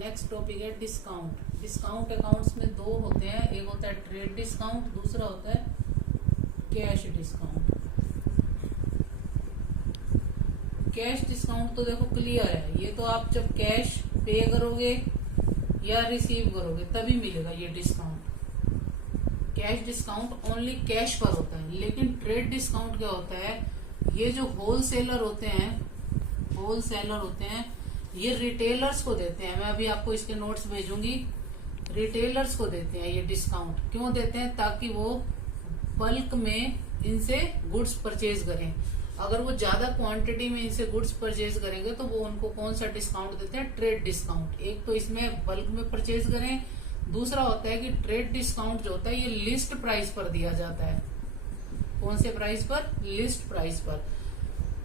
Next topic है discount. Discount accounts में दो होते हैं, एक होता है ट्रेड डिस्काउंट, दूसरा होता है कैश डिस्काउंट। कैश डिस्काउंट तो देखो क्लियर है, ये तो आप जब कैश पे करोगे या रिसीव करोगे तभी मिलेगा ये discount. Cash discount only cash पर होता है। लेकिन ट्रेड डिस्काउंट क्या होता है, ये जो होलसेलर होते हैं ये रिटेलर्स को देते हैं। मैं अभी आपको इसके नोट्स भेजूंगी। रिटेलर्स को देते हैं ये डिस्काउंट। क्यों देते हैं? ताकि वो बल्क में इनसे गुड्स परचेज करें। अगर वो ज्यादा क्वांटिटी में इनसे गुड्स परचेज करेंगे तो वो उनको कौन सा डिस्काउंट देते हैं? Trade discount. एक तो इसमें बल्क में परचेज करें, दूसरा होता है कि ट्रेड डिस्काउंट जो होता है ये लिस्ट प्राइस पर दिया जाता है। कौन से प्राइस पर? लिस्ट प्राइस पर।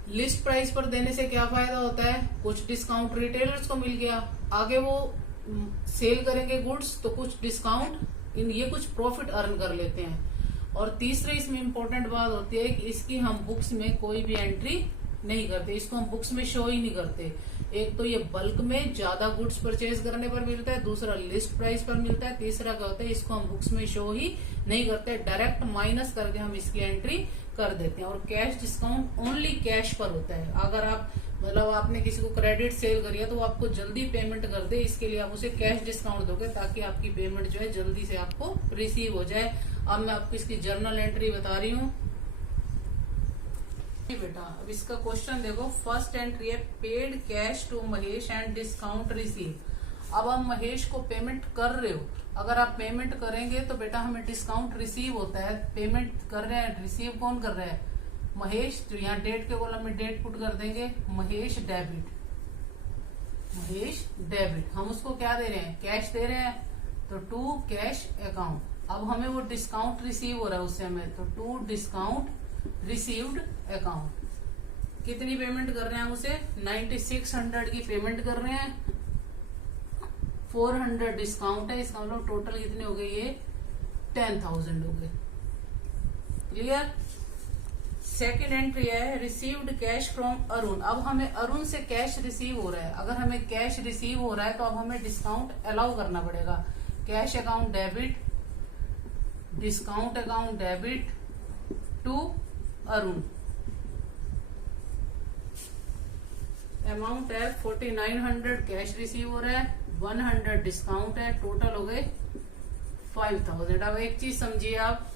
लिस्ट प्राइस पर देने से क्या फायदा होता है? कुछ डिस्काउंट रिटेलर्स को मिल गया, आगे वो सेल करेंगे गुड्स तो कुछ डिस्काउंट ये कुछ प्रॉफिट अर्न कर लेते हैं। और तीसरे इसमें इम्पोर्टेंट बात होती है कि इसकी हम बुक्स में कोई भी एंट्री नहीं करते, इसको हम बुक्स में शो ही नहीं करते। एक तो ये बल्क में ज्यादा गुड्स परचेज करने पर मिलता है, दूसरा लिस्ट प्राइस पर मिलता है, तीसरा क्या होता है इसको हम बुक्स में शो ही नहीं करते, डायरेक्ट माइनस करके हम इसकी एंट्री कर देते हैं। और कैश डिस्काउंट ओनली कैश पर होता है। अगर आप मतलब आपने किसी को क्रेडिट सेल करी है तो वो आपको जल्दी पेमेंट कर दे, इसके लिए आप उसे कैश डिस्काउंट दोगे ताकि आपकी पेमेंट जो है जल्दी से आपको रिसीव हो जाए। अब मैं आपको इसकी जर्नल एंट्री बता रही हूँ बेटा। अब इसका क्वेश्चन देखो। फर्स्ट एंट्री है paid cash to Mahesh and discount receive. अब आप महेश को पेमेंट कर रहे हो, अगर आप पेमेंट करेंगे तो बेटा हमें डिस्काउंट रिसीव होता है। पेमेंट कर रहे हैं, रिसीव कौन कर रहा है? महेश। तो यहाँ डेट के कॉलम में डेट पुट कर देंगे, महेश डेबिट। महेश डेबिट। हम उसको क्या दे रहे हैं? कैश दे रहे हैं, तो टू कैश अकाउंट। अब हमें वो डिस्काउंट रिसीव हो रहा है उससे हमें, तो टू डिस्काउंट रिसीव्ड अकाउंट। कितनी पेमेंट कर रहे हैं हम उसे? 9600 की पेमेंट कर रहे हैं। 400 डिस्काउंट है, इसका मतलब टोटल कितने हो गए? ये 10,000 हो गए। क्लियर? सेकेंड एंट्री है रिसीव्ड कैश फ्रॉम अरुण। अब हमें अरुण से कैश रिसीव हो रहा है। अगर हमें कैश रिसीव हो रहा है तो अब हमें डिस्काउंट अलाउ करना पड़ेगा। Cash account debit, discount account debit to Arun. Amount है 4900 कैश रिसीव हो रहा है, 100 डिस्काउंट है, टोटल हो गए 5000। अब एक चीज समझिए, आप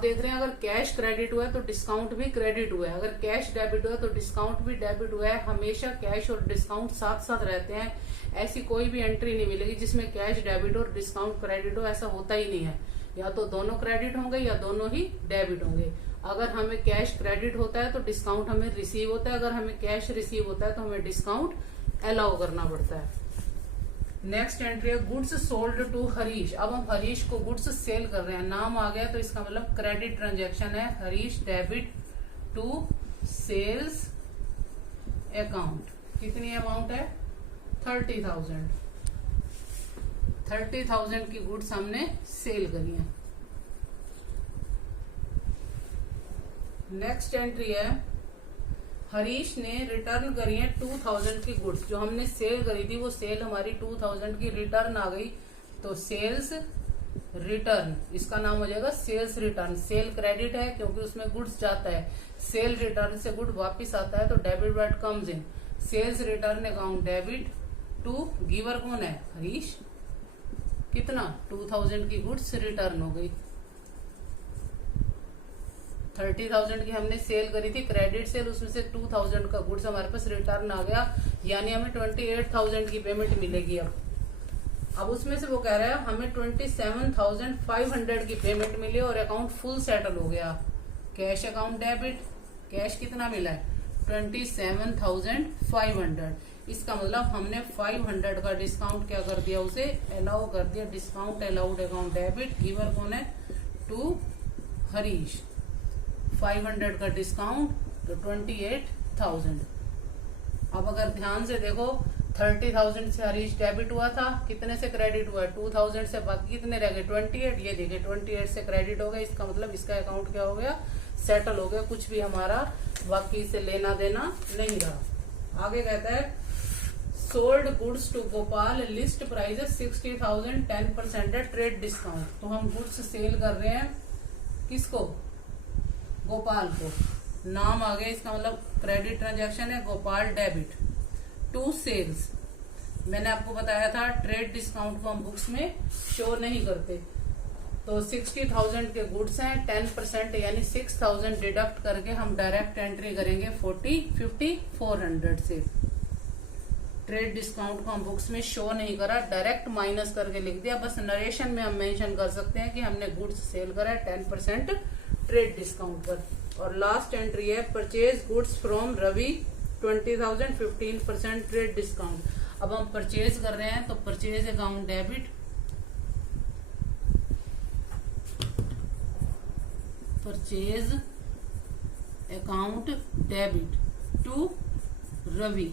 देख रहे हैं अगर कैश क्रेडिट हुआ है तो डिस्काउंट भी क्रेडिट हुआ है, अगर कैश डेबिट हुआ है तो डिस्काउंट भी डेबिट हुआ है। हमेशा कैश और डिस्काउंट साथ साथ रहते हैं। ऐसी कोई भी एंट्री नहीं मिलेगी जिसमें कैश डेबिट और डिस्काउंट क्रेडिट हो, ऐसा होता ही नहीं है। या तो दोनों क्रेडिट होंगे या दोनों ही डेबिट होंगे। अगर हमें कैश क्रेडिट होता है तो डिस्काउंट हमें रिसीव होता है, अगर हमें कैश रिसीव होता है तो हमें डिस्काउंट अलाउ करना पड़ता है। नेक्स्ट एंट्री है गुड्स सोल्ड टू हरीश। अब हम हरीश को गुड्स सेल कर रहे हैं, नाम आ गया तो इसका मतलब क्रेडिट ट्रांजैक्शन है। Harish debit to sales account. कितनी अमाउंट है? 30,000। 30,000 की गुड्स हमने सेल करी है। नेक्स्ट एंट्री है हरीश ने रिटर्न करी है 2000 की गुड्स। जो हमने सेल करी थी वो सेल हमारी 2000 की रिटर्न आ गई, तो सेल्स रिटर्न, इसका नाम हो जाएगा सेल्स रिटर्न। सेल क्रेडिट है क्योंकि उसमें गुड्स जाता है, सेल रिटर्न से गुड वापिस आता है तो debit word comes in. Sales return account debit to giver कौन है? हरीश। कितना? 2000 की गुड्स रिटर्न हो गई। 30,000 की हमने सेल करी थी क्रेडिट सेल, उसमें से 2000 का गुड्स हमारे पास रिटर्न आ गया, यानी हमें 28,000 की पेमेंट मिलेगी। अब उसमें से वो कह रहा है हमें 27,500 की पेमेंट मिली और अकाउंट फुल सेटल हो गया। कैश अकाउंट डेबिट, कैश कितना मिला है? 27,500। इसका मतलब हमने 500 का डिस्काउंट क्या कर दिया? उसे अलाउ कर दिया। Discount allowed account debit, giver कौन है? टू हरीश। 500 का डिस्काउंट तो 28,000। अब अगर ध्यान से देखो 30,000 से हरीश डेबिट हुआ था, कितने से क्रेडिट हुआ? 2000 से, बाकी कितने रह गए? 28। ये देखिए 28 से क्रेडिट हो गया, इसका मतलब इसका अकाउंट क्या हो गया? सेटल हो गया। कुछ भी हमारा बाकी से लेना देना नहीं रहा। आगे कहता है sold goods to Gopal, list price 60,000, 10% है ट्रेड डिस्काउंट। तो हम गुड्स सेल कर रहे हैं किसको? गोपाल को। नाम आ गया, इसका मतलब क्रेडिट ट्रांजैक्शन है, गोपाल डेबिट टू सेल्स। मैंने आपको बताया था ट्रेड डिस्काउंट को हम बुक्स में शो नहीं करते। तो 60,000 के गुड्स हैं, 10% यानी 6,000 डिडक्ट करके हम डायरेक्ट एंट्री करेंगे 400 से। ट्रेड डिस्काउंट को हम बुक्स में शो नहीं करा, डायरेक्ट माइनस करके लिख दिया। बस नरेशन में हम मेंशन कर सकते हैं कि हमने गुड्स सेल करा है 10% ट्रेड डिस्काउंट पर। और लास्ट एंट्री है purchase goods from Ravi 20,000, 15% trade discount. अब हम परचेज कर रहे हैं तो purchase account debit, purchase account debit to Ravi.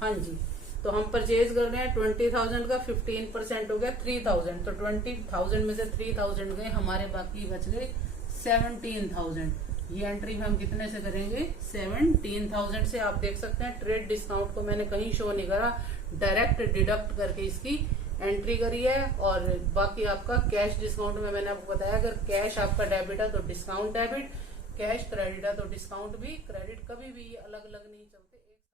हाँ जी, तो हम परचेज कर रहे हैं 20,000 का, 15% हो गया 3,000। तो 20,000 में से 3,000 गए, हमारे बाकी बच गए 17,000। ये एंट्री हम कितने से करेंगे? 17,000 से। आप देख सकते हैं ट्रेड डिस्काउंट को मैंने कहीं शो नहीं करा, डायरेक्ट डिडक्ट करके इसकी एंट्री करी है। और बाकी आपका कैश डिस्काउंट में मैंने आपको बताया, अगर कैश आपका डेबिट है तो डिस्काउंट डेबिट, कैश क्रेडिट है तो डिस्काउंट भी क्रेडिट। कभी भी ये अलग अलग नहीं चलते।